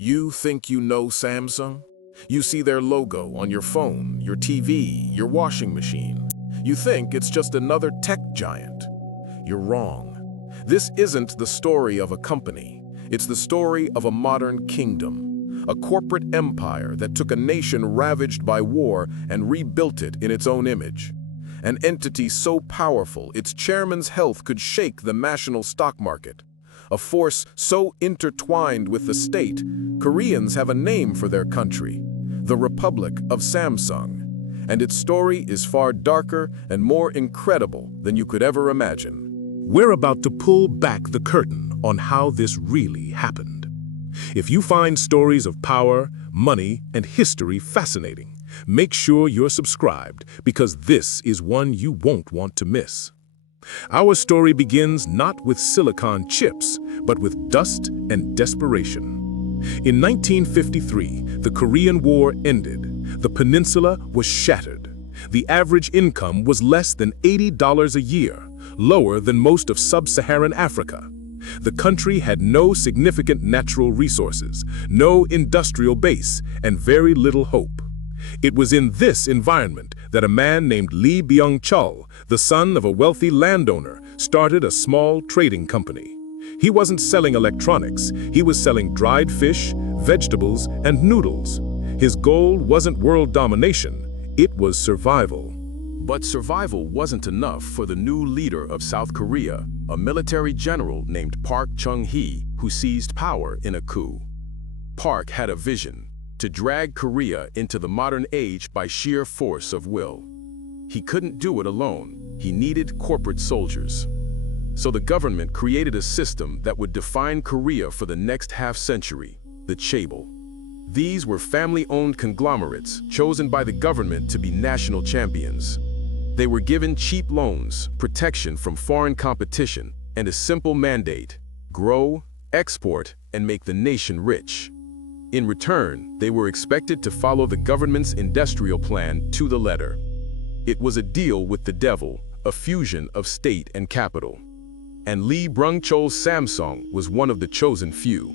You think you know Samsung? You see their logo on your phone, your TV, your washing machine. You think it's just another tech giant. You're wrong. This isn't the story of a company. It's the story of a modern kingdom, a corporate empire that took a nation ravaged by war and rebuilt it in its own image. An entity so powerful its chairman's health could shake the national stock market. A force so intertwined with the state, Koreans have a name for their country, the Republic of Samsung. And its story is far darker and more incredible than you could ever imagine. We're about to pull back the curtain on how this really happened. If you find stories of power, money, and history fascinating, make sure you're subscribed because this is one you won't want to miss. Our story begins not with silicon chips, but with dust and desperation. In 1953, the Korean War ended. The peninsula was shattered. The average income was less than $80 a year, lower than most of sub-Saharan Africa. The country had no significant natural resources, no industrial base, and very little hope. It was in this environment that a man named Lee Byung-chul, the son of a wealthy landowner, started a small trading company. He wasn't selling electronics, he was selling dried fish, vegetables, and noodles. His goal wasn't world domination, it was survival. But survival wasn't enough for the new leader of South Korea, a military general named Park Chung-hee, who seized power in a coup. Park had a vision: to drag Korea into the modern age by sheer force of will. He couldn't do it alone. He needed corporate soldiers. So the government created a system that would define Korea for the next half-century, the chaebol. These were family-owned conglomerates chosen by the government to be national champions. They were given cheap loans, protection from foreign competition, and a simple mandate: grow, export, and make the nation rich. In return, they were expected to follow the government's industrial plan to the letter. It was a deal with the devil, a fusion of state and capital. And Lee Byung-chul's Samsung was one of the chosen few.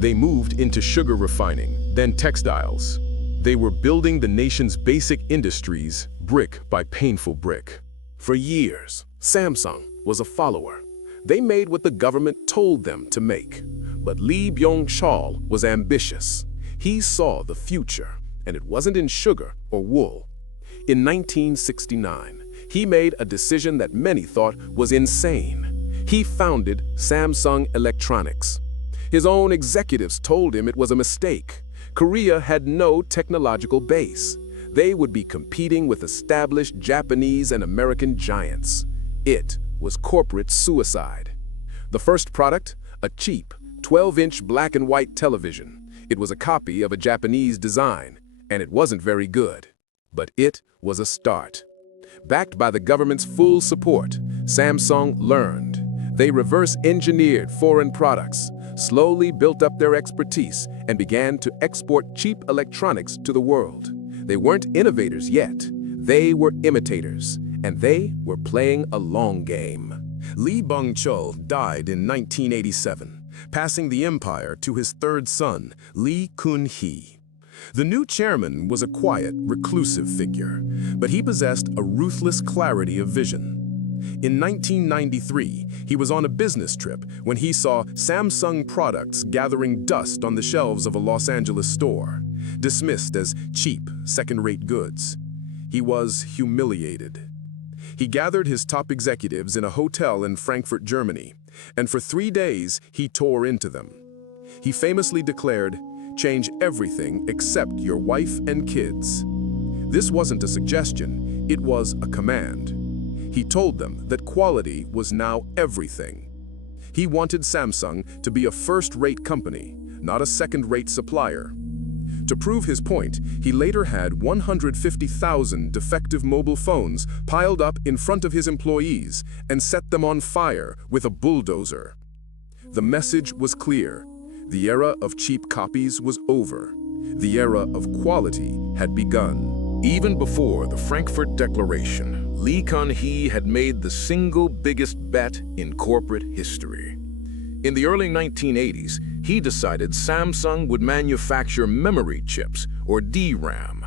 They moved into sugar refining, then textiles. They were building the nation's basic industries, brick by painful brick. For years, Samsung was a follower. They made what the government told them to make. But Lee Byung-chul was ambitious. He saw the future, and it wasn't in sugar or wool. In 1969, he made a decision that many thought was insane. He founded Samsung Electronics. His own executives told him it was a mistake. Korea had no technological base. They would be competing with established Japanese and American giants. It was corporate suicide. The first product, a cheap, 12-inch black and white television. It was a copy of a Japanese design, and it wasn't very good. But it was a start. Backed by the government's full support, Samsung learned. They reverse-engineered foreign products, slowly built up their expertise, and began to export cheap electronics to the world. They weren't innovators yet. They were imitators, and they were playing a long game. Lee Byung-chul died in 1987. Passing the empire to his third son, Lee Kun-hee. The new chairman was a quiet, reclusive figure, but he possessed a ruthless clarity of vision. In 1993, he was on a business trip when he saw Samsung products gathering dust on the shelves of a Los Angeles store, dismissed as cheap, second-rate goods. He was humiliated. He gathered his top executives in a hotel in Frankfurt, Germany, and for 3 days he tore into them. He famously declared, "Change everything except your wife and kids." This wasn't a suggestion, it was a command. He told them that quality was now everything. He wanted Samsung to be a first-rate company, not a second-rate supplier. To prove his point, he later had 150,000 defective mobile phones piled up in front of his employees and set them on fire with a bulldozer. The message was clear. The era of cheap copies was over. The era of quality had begun. Even before the Frankfurt Declaration, Lee Kun-hee had made the single biggest bet in corporate history. In the early 1980s, he decided Samsung would manufacture memory chips, or DRAM.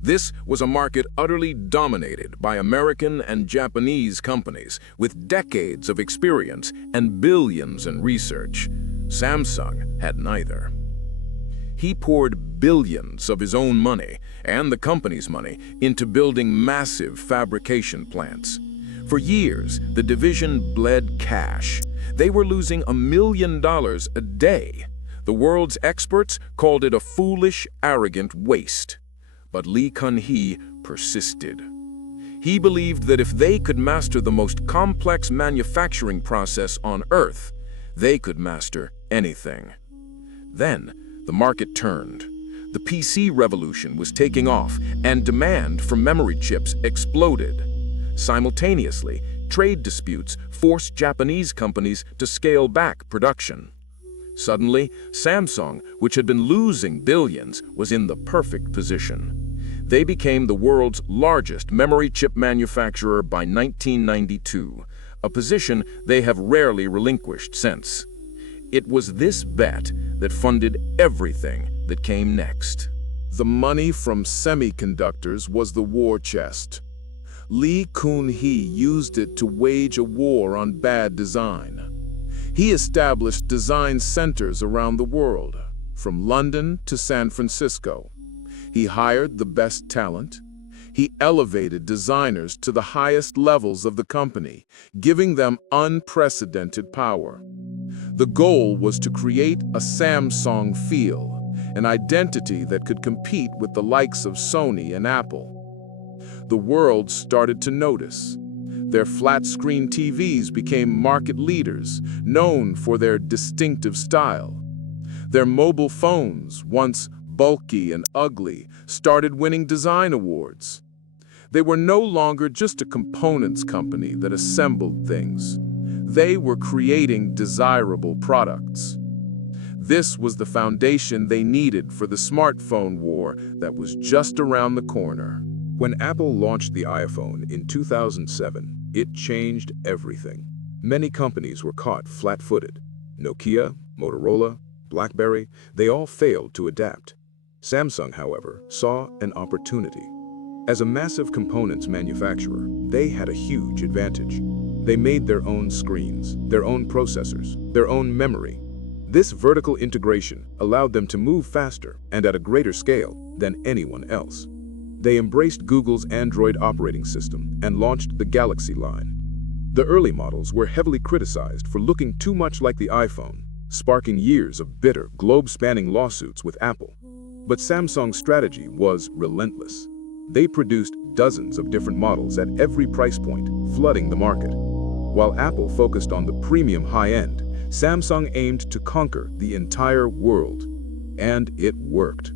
This was a market utterly dominated by American and Japanese companies with decades of experience and billions in research. Samsung had neither. He poured billions of his own money and the company's money into building massive fabrication plants. For years, the division bled cash. They were losing $1 million a day. The world's experts called it a foolish, arrogant waste. But Lee Kun-hee persisted. He believed that if they could master the most complex manufacturing process on Earth, they could master anything. Then, the market turned. The PC revolution was taking off, and demand for memory chips exploded. Simultaneously, trade disputes forced Japanese companies to scale back production. Suddenly, Samsung, which had been losing billions, was in the perfect position. They became the world's largest memory chip manufacturer by 1992, a position they have rarely relinquished since. It was this bet that funded everything that came next. The money from semiconductors was the war chest. Lee Kun-hee used it to wage a war on bad design. He established design centers around the world, from London to San Francisco. He hired the best talent. He elevated designers to the highest levels of the company, giving them unprecedented power. The goal was to create a Samsung feel, an identity that could compete with the likes of Sony and Apple. The world started to notice. Their flat-screen TVs became market leaders, known for their distinctive style. Their mobile phones, once bulky and ugly, started winning design awards. They were no longer just a components company that assembled things. They were creating desirable products. This was the foundation they needed for the smartphone war that was just around the corner. When Apple launched the iPhone in 2007, it changed everything. Many companies were caught flat-footed. Nokia, Motorola, BlackBerry, they all failed to adapt. Samsung, however, saw an opportunity. As a massive components manufacturer, they had a huge advantage. They made their own screens, their own processors, their own memory. This vertical integration allowed them to move faster and at a greater scale than anyone else. They embraced Google's Android operating system and launched the Galaxy line. The early models were heavily criticized for looking too much like the iPhone, sparking years of bitter, globe-spanning lawsuits with Apple. But Samsung's strategy was relentless. They produced dozens of different models at every price point, flooding the market. While Apple focused on the premium high-end, Samsung aimed to conquer the entire world. And it worked.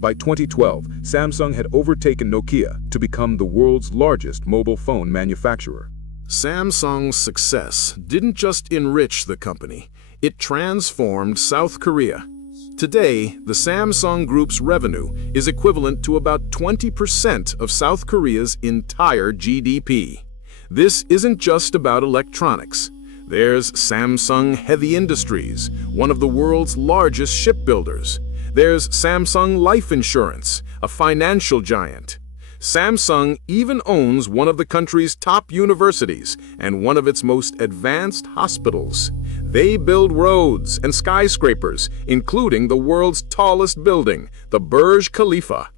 By 2012, Samsung had overtaken Nokia to become the world's largest mobile phone manufacturer. Samsung's success didn't just enrich the company, it transformed South Korea. Today, the Samsung Group's revenue is equivalent to about 20% of South Korea's entire GDP. This isn't just about electronics. There's Samsung Heavy Industries, one of the world's largest shipbuilders. There's Samsung Life Insurance, a financial giant. Samsung even owns one of the country's top universities and one of its most advanced hospitals. They build roads and skyscrapers, including the world's tallest building, the Burj Khalifa.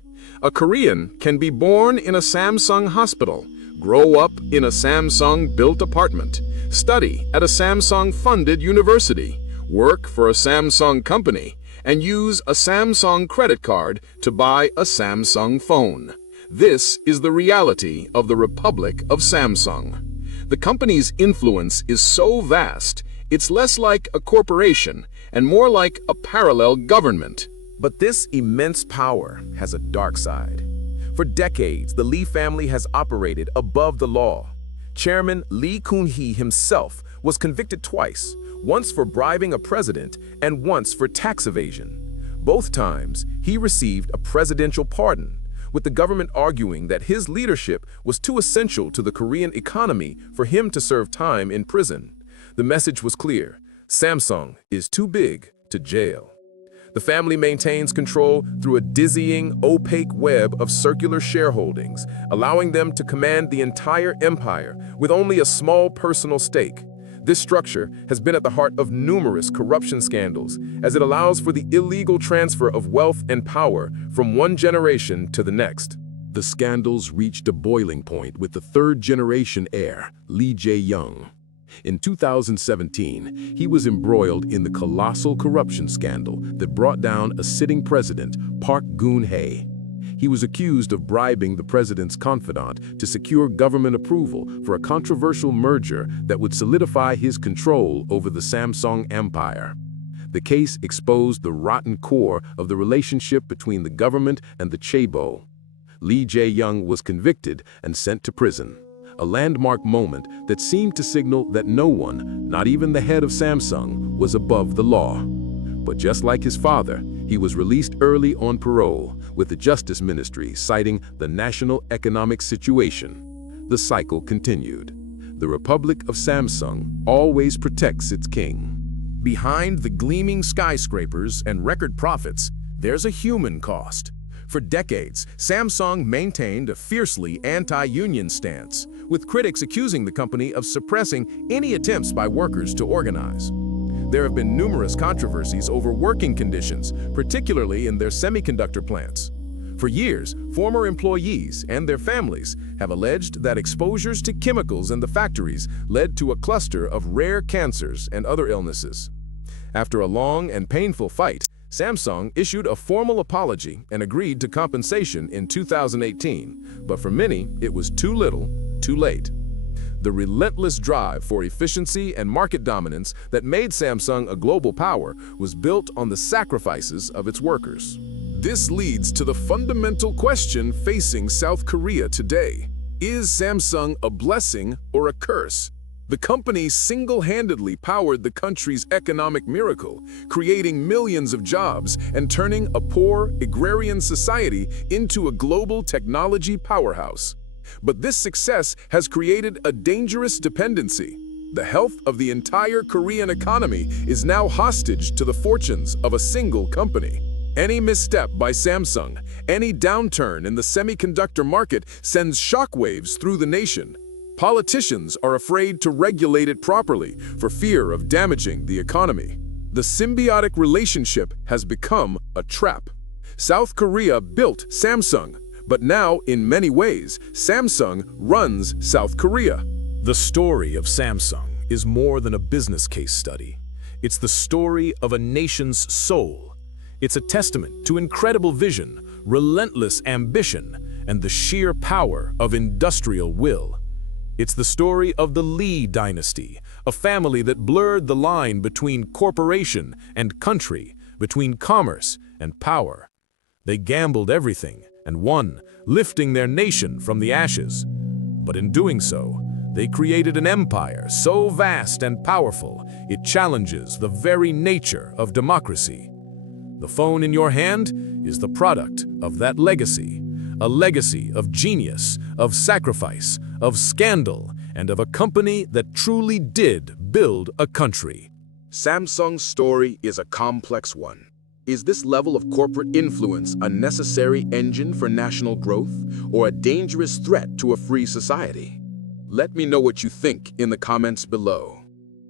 A Korean can be born in a Samsung hospital, grow up in a Samsung-built apartment, study at a Samsung-funded university, work for a Samsung company, and use a Samsung credit card to buy a Samsung phone. This is the reality of the Republic of Samsung. The company's influence is so vast, it's less like a corporation and more like a parallel government. But this immense power has a dark side. For decades, the Lee family has operated above the law. Chairman Lee Kun-hee himself was convicted twice, once for bribing a president and once for tax evasion. Both times, he received a presidential pardon, with the government arguing that his leadership was too essential to the Korean economy for him to serve time in prison. The message was clear. Samsung is too big to jail. The family maintains control through a dizzying, opaque web of circular shareholdings, allowing them to command the entire empire with only a small personal stake. This structure has been at the heart of numerous corruption scandals, as it allows for the illegal transfer of wealth and power from one generation to the next. The scandals reached a boiling point with the third-generation heir, Lee Jae-young. In 2017, he was embroiled in the colossal corruption scandal that brought down a sitting president, Park Geun-hye. He was accused of bribing the president's confidant to secure government approval for a controversial merger that would solidify his control over the Samsung empire. The case exposed the rotten core of the relationship between the government and the chaebol. Lee Jae-young was convicted and sent to prison, a landmark moment that seemed to signal that no one, not even the head of Samsung, was above the law. But just like his father, he was released early on parole, with the Justice Ministry citing the national economic situation. The cycle continued. The Republic of Samsung always protects its king. Behind the gleaming skyscrapers and record profits, there's a human cost. For decades, Samsung maintained a fiercely anti-union stance, with critics accusing the company of suppressing any attempts by workers to organize. There have been numerous controversies over working conditions, particularly in their semiconductor plants. For years, former employees and their families have alleged that exposures to chemicals in the factories led to a cluster of rare cancers and other illnesses. After a long and painful fight, Samsung issued a formal apology and agreed to compensation in 2018, but for many, it was too little, too late. The relentless drive for efficiency and market dominance that made Samsung a global power was built on the sacrifices of its workers. This leads to the fundamental question facing South Korea today. Is Samsung a blessing or a curse? The company single-handedly powered the country's economic miracle, creating millions of jobs and turning a poor, agrarian society into a global technology powerhouse. But this success has created a dangerous dependency. The health of the entire Korean economy is now hostage to the fortunes of a single company. Any misstep by Samsung, any downturn in the semiconductor market sends shockwaves through the nation. Politicians are afraid to regulate it properly for fear of damaging the economy. The symbiotic relationship has become a trap. South Korea built Samsung, but now, in many ways, Samsung runs South Korea. The story of Samsung is more than a business case study. It's the story of a nation's soul. It's a testament to incredible vision, relentless ambition, and the sheer power of industrial will. It's the story of the Lee dynasty, a family that blurred the line between corporation and country, between commerce and power. They gambled everything and won, lifting their nation from the ashes. But in doing so, they created an empire so vast and powerful, it challenges the very nature of democracy. The phone in your hand is the product of that legacy, a legacy of genius, of sacrifice, of scandal, and of a company that truly did build a country. Samsung's story is a complex one. Is this level of corporate influence a necessary engine for national growth or a dangerous threat to a free society? Let me know what you think in the comments below.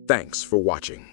Thanks for watching.